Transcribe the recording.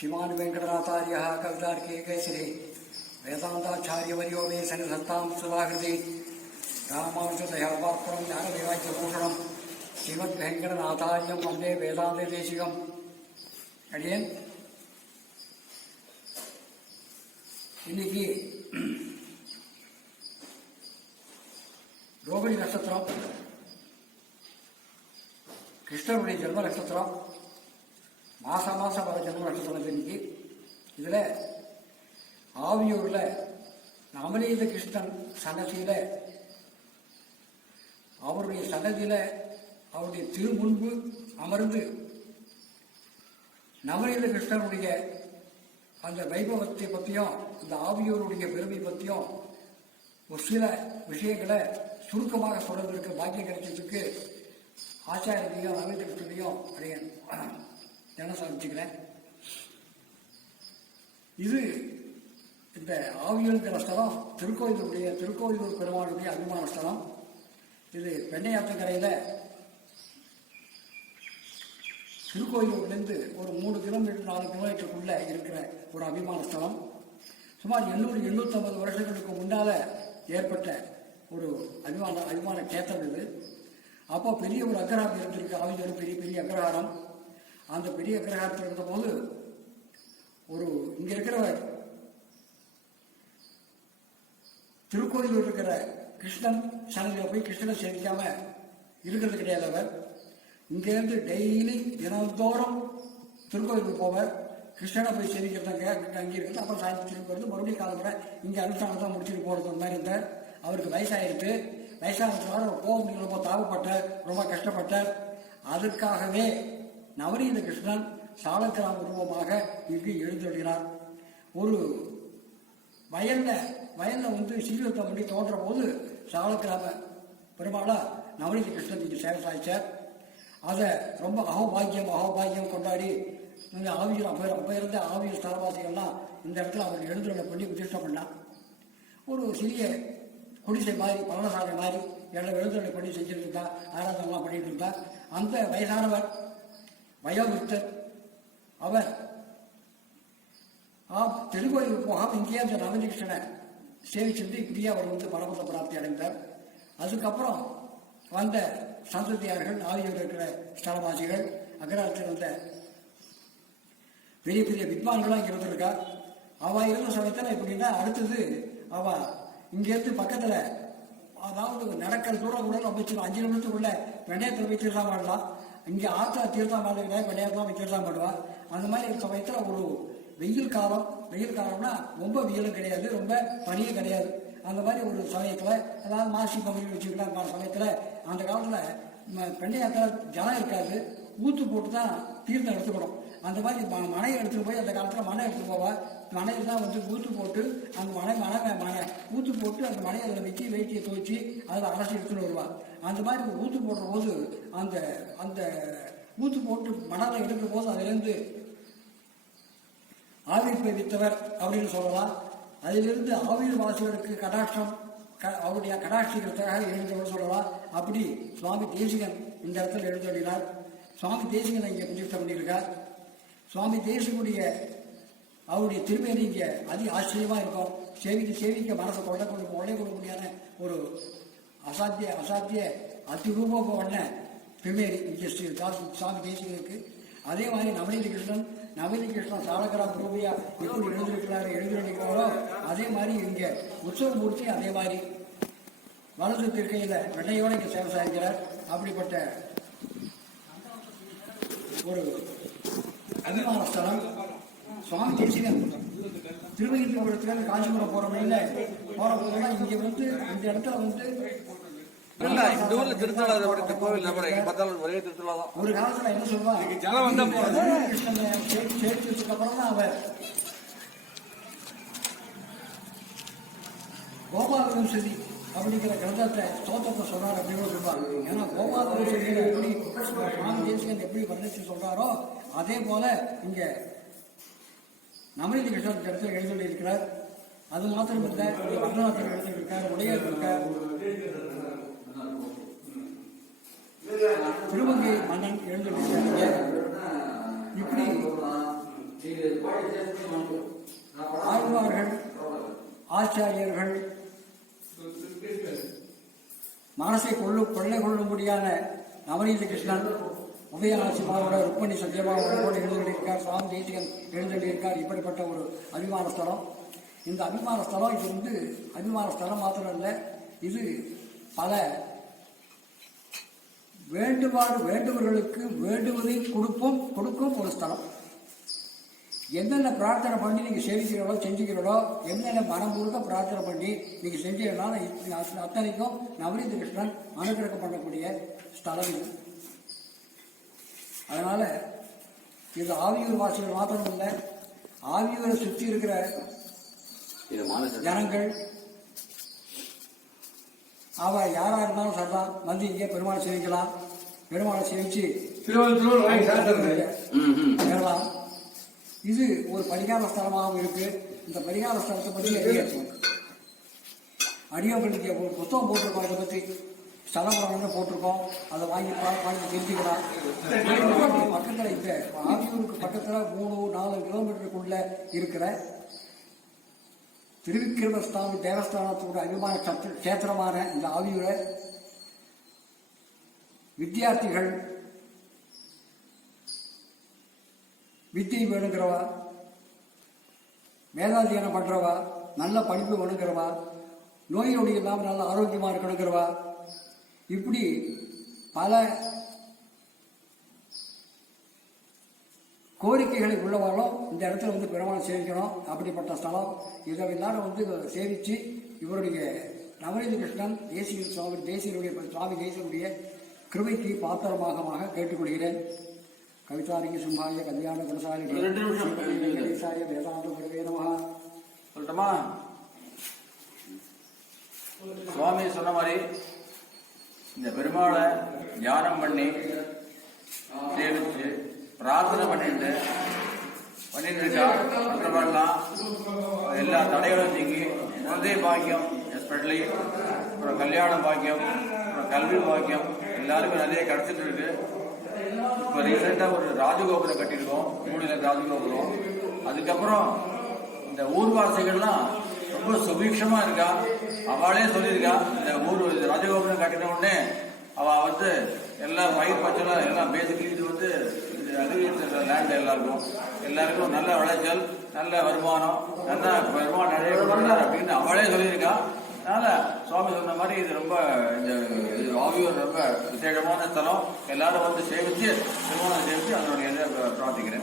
श्रीमान वेंकटनाथार्य कवितार्के केसरी वेदांताचार्यवर्यो मे सन्निधत्तां सुधाकृति रामानुजदयापात्रं ज्ञानवैराग्यभूषणं श्रीमद्वेंकटनाथार्यं वन्दे वेदान्तदेशिकम् अडियन இன்னைக்கு ரோகிணி நட்சத்திரம் கிருஷ்ணனுடைய ஜென்ம நட்சத்திரம் மாசம் வர ஜென்ம நட்சத்திரம் இன்னைக்கு. இதுல ஆவியூர்ல நவநீத கிருஷ்ணன் சன்னதியில அவருடைய சன்னதியில அவருடைய திருமுன்பு அமர்ந்து நவநீத கிருஷ்ணனுடைய அந்த வைபவத்தை பற்றியும் இந்த ஆவியூருடைய பெருமை பற்றியும் ஒரு சில விஷயங்களை சுருக்கமாக சொல்றதுக்கு பாக்கியம் கிடைச்சதுக்கு ஆச்சாரியத்தையும் நவநீத கிருஷ்ணனையும் என்ன சமைச்சுக்கிறேன். இது இந்த ஆவியூருங்கிற ஸ்தலம் திருக்கோயிலூர் பெருமாளுடைய அபிமான ஸ்தலம். இது பெண்ணையாற்றங்கரையில் திருக்கோயிலூர்லேருந்து ஒரு 3 கிலோமீட்டர் 4 கிலோமீட்டருக்குள்ள இருக்கிற ஒரு அபிமான ஸ்தலம். சுமார் 850 வருஷங்களுக்கு முன்னால ஏற்பட்ட ஒரு அபிமான கேத்திரம் இது. அப்போ பெரிய ஒரு அக்ரஹாரம் இருந்திருக்கு. ஆவியூர் பெரிய அக்ரஹாரம். அந்த பெரிய அக்ரஹாரத்தில் இருந்தபோது ஒரு இங்க இருக்கிறவர் திருக்கோயிலூர் இருக்கிற கிருஷ்ணன் சன்னதியில் போய் கிருஷ்ணனை சேவிக்காம இருக்கிறது கிடையாது. அவர் இங்கேருந்து டெய்லி தினந்தோறும் திருக்கோயிலுக்கு போவார். கிருஷ்ணனை போய் சேவிக்கிறதாங்க அங்கே இருக்கிறது. அப்புறம் சாயந்தரம் திரும்பி வருது. மறுபடியும் காலப்பட இங்கே அனுஷ்டானம் தான் முடிச்சுட்டு போகிறது மாதிரி இருந்தார். அவருக்கு வயசாயிருக்கு. வயசானதுனால கோபம் ரொம்ப தாவப்பட்டார், ரொம்ப கஷ்டப்பட்டார். அதற்காகவே நவநீத கிருஷ்ணன் சாலக்கிராம ரூபமாக இங்கு எழுந்தொழினார். ஒரு வயல்ல சீர்திருத்தம் பண்ணி தோன்ற போது சாலக்கிராம பெருமாளா நவநீத கிருஷ்ணன் இங்கே சேவை சாய்ச்சார். அதை ரொம்ப அகோபாகியம் கொண்டாடி ஆவியூர் அப்போ இருந்த ஆவியூர் ஸ்தலவாசிகள்லாம் இந்த இடத்துல அவர் எழுந்துள்ள பண்ணி பிரதிஷ்டை பண்ணான். ஒரு சிறிய குடிசை மாதிரி பலனசாலை மாதிரி எல்லாம் எழுந்துள்ள பண்ணி செஞ்சுட்டு இருந்தா, ஆராதனைலாம் பண்ணிட்டு இருந்தார். அந்த வயதானவர் வயோவிருத்தர் அவர் திருக்கோயிலுக்கு போகாம இங்கேயே அந்த நவநீத கிருஷ்ணனை சேவிச்சிருந்து இப்படியே அவர் பரமத பிராப்தி அடைந்தார். அதுக்கப்புறம் வந்த சந்ததியார்கள் ஆவியூர் இருக்கிற ஸ்தலவாசிகள் அக்ரஹாரத்தில் இருந்த பெரிய வித்வான்களாக இங்கே இருந்திருக்கா. அவ இருந்த சமயத்தில் எப்படின்னா அடுத்தது அவ இங்கேருந்து பக்கத்தில் அதாவது நடக்கிற தூரம் கூட நம்ம 5 நிமிஷத்துக்குள்ள வெண்ணையத்தில் போய் தீர்த்தம் பண்ணலாம். இங்கே ஆத்தா தீர்த்தம் பண்ண வெண்ணையத்தான் போய் தீர்த்தம் பண்ணுவா. அந்த மாதிரி சமயத்தில் ஒரு வெயில் காலம்னா ரொம்ப வெயிலும் கிடையாது, ரொம்ப பனியும் கிடையாது. அந்த மாதிரி ஒரு சமயத்தில் அதாவது மாசி பகுதியில் வச்சுக்கலாம் சமயத்தில் அந்த காலத்தில் பெண்ணையாத்தால் ஜலம் இருக்காது, ஊத்து போட்டு தான் தீர்த்தம் எடுத்துக்கணும். அந்த மாதிரி மனையை எடுத்துட்டு போய் அந்த காலத்தில் மனை எடுத்துட்டு போவா. மனையில் தான் ஊத்து போட்டு அந்த மனை ஊத்து போட்டு அந்த மனையை அதில் வச்சு வேட்டியை துவைச்சி அதில் அலசி எடுத்துட்டு வருவா. அந்த மாதிரி ஊத்து போடுற போது அந்த ஊத்து போட்டு மணலை எடுக்கிற போது அதிலிருந்து ஆவிர்ப்பை வித்தவர் அப்படின்னு சொல்லலாம். அதிலிருந்து ஆவியூர் வாசிகளுக்கு கடாட்சம் அவருடைய கடாட்சிக்கிறதுக்காக எழுந்தவர் சொல்லலாம். அப்படி சுவாமி தேசிகன் இந்த இடத்துல எழுந்தொழினார். சுவாமி தேசிகனை இங்கே பிரதிஷ்டை பண்ணியிருக்கார். சுவாமி தேசிகனுடைய அவருடைய திருமேனி இங்கே ஆச்சரியமா இருக்கும். சேவிக்க மனசை கொள்ள முடியாத ஒரு அசாத்திய அதிரூபம் பண்ண திருமேனி இங்கே சுவாமி தேசிகனுக்கு. அதே மாதிரி நவநீத கிருஷ்ணன் சாலக்கிராம ரூபியா எப்படி எழுந்திருக்கிறாரோ அதே மாதிரி இங்க உற்சவமூர்த்தி அதே மாதிரி வலது திருக்கையில வெண்ணையோட இங்க சேவை சாதிக்கிறார். அப்படிப்பட்ட ஒரு அபிமான ஸ்தலம் சுவாமி தேசிகன். திருவகிரிபுரத்துல காஞ்சிபுரம் போற வழியில போறவங்க இங்க இந்த இடத்துல ஒரு காலத்துல என்ன சொல்லுவாங்க, கிருஷ்ணனை சேர்த்ததுக்கு அப்புறம் தான் அவர் கோபாலவம்சதி அப்படிங்கிற கிரந்தத்தை ஸ்தோத்திரத்தை சொல்றாரு அப்படின்னு சொல்லுவாங்க. ஏன்னா கோபாலவம்சதியில எப்படி சுவாமி தேசிகன் எப்படி வர்ணிச்சு சொல்றாரோ அதே போல இங்க நவநீத கிருஷ்ணன் இடத்துல எழுதி இருக்கிறார். அது மாத்திரம் இல்லை, வர்ணநாதர் எழுதியிருக்கார், உடையார் இருக்கார், திருமங்கை மன்னன் எழுந்திருக்காங்க. இப்படி ஆழ்வார்கள், ஆச்சாரியர்கள், மனசை கொள்ளை கொள்ளும்படியான நவநீத கிருஷ்ணன், உதயநாசிமாவோட, ருக்மணி சத்யபாவோட எழுந்தள்ளியிருக்கார், சுவாமி தேசிகன் எழுந்தள்ளியிருக்கார். இப்படிப்பட்ட ஒரு அபிமான ஸ்தலம். இந்த அபிமான ஸ்தலம் இது அபிமான ஸ்தலம் மாத்திரம் இல்லை, இது பல வேண்டுபவர்களுக்கு வேண்டுவதை கொடுக்கும் ஒரு ஸ்தலம். என்னென்ன பிரார்த்தனை பண்ணி நீங்க சேவிக்கிறீங்களோ செஞ்சுக்கிறீங்களோ, என்னென்ன மனம் முழுக்க பிரார்த்தனை பண்ணி நீங்க செஞ்சீங்கனால அத்தனைக்கும் நவநீத கிருஷ்ணன் அனுகிரகம் பண்ணக்கூடிய ஸ்தலம் இது. அதனால இது ஆவியூர் வாசிகள் மாத்திரம் இல்லை, ஆவியூரை சுற்றி இருக்கிற ஜனங்கள் அவ யாரா இருந்தாலும் சரிதான் வந்து இங்கே பெருமாளை சேவிக்கலாம். பெருமாளை சேவிச்சு பெறலாம். இது ஒரு பரிகார ஸ்தலமாகவும் இருக்கு. இந்த பரிகார ஸ்தலத்தை பற்றி அடியோர்களுக்கு ஒரு புத்தகம் போட்டிருக்கோம். இதை பற்றி ஸ்தலம் போட்டிருக்கோம். அதை வாங்கி தெரிஞ்சுக்கலாம். பக்கத்தில் இந்த ஆவியூருக்கு பக்கத்தில் 3-4 கிலோமீட்டருக்குள்ள இருக்கிற திருவிக்கிரமஸ்தாமி தேவஸ்தானத்தோட அபிமான கஷேத்திரமான இந்த ஆவியூரை வித்தியார்த்திகள், வித்தியை வேணுங்கிறவா, வேதாத்தியனம் பண்றவா, நல்ல படிப்பு வேணுங்கிறவா, நோய் நொடி இல்லாமல் நல்ல ஆரோக்கியமா இருக்கணுங்கிறவா, இப்படி பல கோரிக்கைகளை உள்ளவாலும் இந்த இடத்துல வந்து பெருமாளை சேவிக்கணும். அப்படிப்பட்ட ஸ்தலம். இதை எல்லாரும் சேவிச்சு இவருடைய நவநீத கிருஷ்ணன் சுவாமி தேசியனுடைய கிருபைக்கு பாத்திரமாக கேட்டுக்கொள்கிறேன். கவிதாரிங்க சிம்ஹாய கல்யாண குணசாலி வேதாந்த குருவே நமஹ. சொல்லட்டுமா? சுவாமி சொன்ன மாதிரி இந்த பெருமாளை தியானம் பண்ணி சேவிச்சு பிரார்த்தனை பண்ணிட்டு இருக்கா. மற்றவெல்லாம் எல்லா தடைகளும் நீங்கி குழந்தை பாக்கியம், எஸ்பெஷலி அப்புறம் கல்யாண பாக்கியம், அப்புறம் கல்வி பாக்கியம் எல்லாருக்கும் நிறைய கிடைச்சிட்டு இருக்கு. இப்போ ரீசெண்டா ஒரு ராஜகோபுரம் கட்டியிருக்கோம், 3 ராஜகோபுரம். அதுக்கப்புறம் இந்த ஊர்வாசிகள்லாம் ரொம்ப சுபீட்சமா இருக்கா. அவளே சொல்லியிருக்கா, இந்த ராஜகோபுரம் கட்டின உடனே அவ எல்லாம் பயிர் பச்சலாம் எல்லாம் பேசிக்கலி இது அக்ரிகல்ச்சர் லேண்ட் எல்லாருக்கும் நல்ல விளைச்சல், நல்ல வருமானம், நல்ல வருமானம் நிறைய அப்படின்னு அவளே சொல்லியிருக்கா. அதனால சுவாமி சொன்ன மாதிரி இது ரொம்ப இந்த ஆவியூர் ரொம்ப விசேஷமான ஸ்தலம். எல்லாரும் சேவிச்சு பெருமானை சேவிச்சு அதனுடைய பிரார்த்திக்கிறேன்.